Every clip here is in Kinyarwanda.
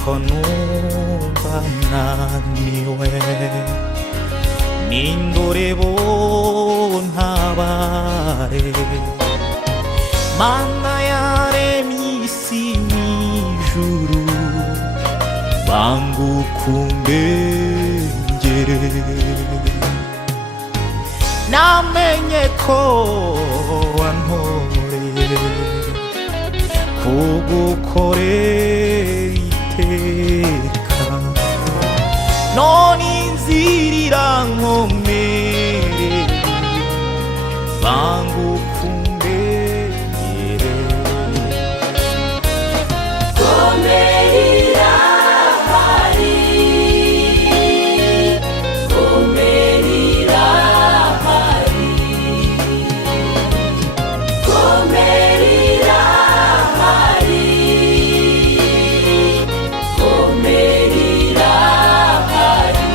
ko numva naniwe nindorebo ntabare mana yaremye isi n'ijuru bangukumbengere namenye ko wantoreye kugukorera iteka none inzira nkomere bangukumbengere Komera Irahari, Komera Irahari, Komera Irahari, Komera Irahari.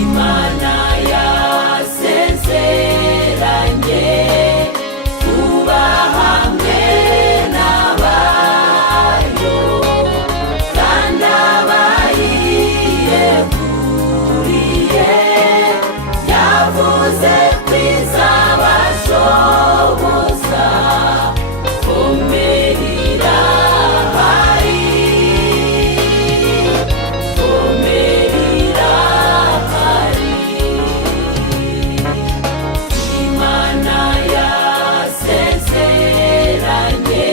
Imana yasezeranye kuba hamwe n'abayo kandi abayiyeguriye yavuze ko izabashoboza. Komera Irahari, Komera Irahari, Imana yasezeranye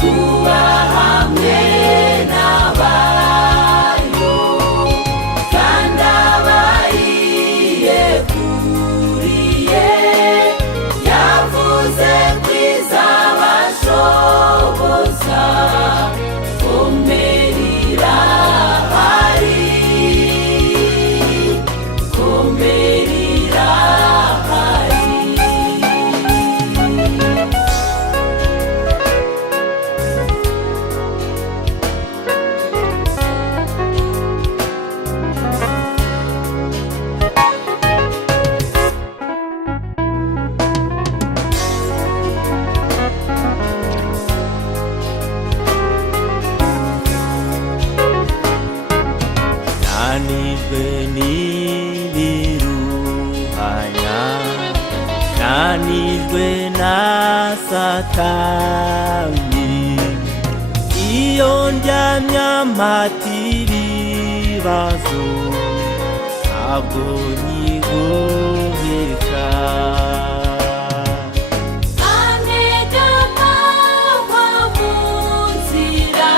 kuba hamwe n'abayo kandi abayiyeguriye yavuze ko izabashoboza. Komera Irahari, Komera Irahari. nanijwe n'ibiruhanya nanijwe na satani iyo ndyamye amatira ibibazo ntabwo nyigomeka Antega amahwa mu nzira,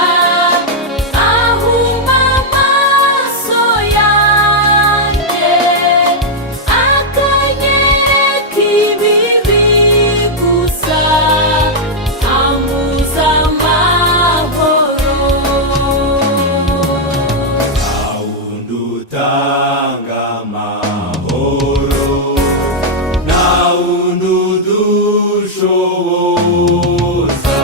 ahuma amaso yanjye, akanyereka ibibi gusa, ambuza amahoro. Wundi utanga amahoro nta wundi udushoboza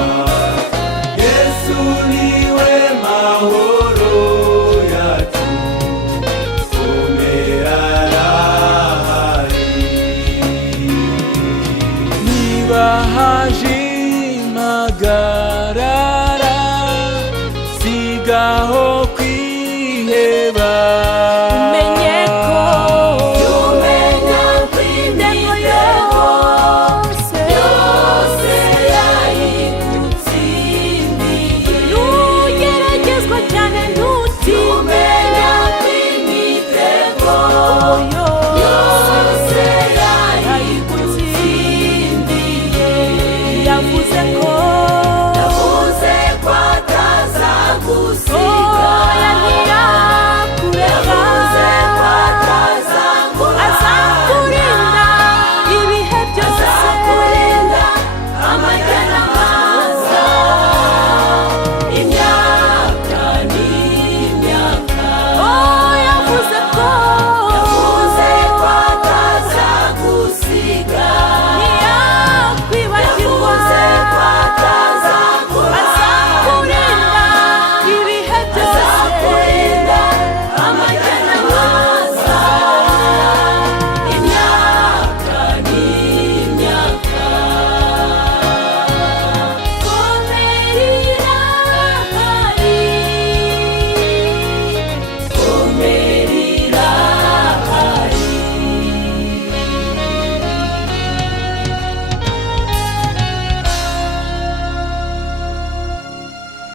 Yesu niwe mahoro yacu Komera arahari niba haje impagarara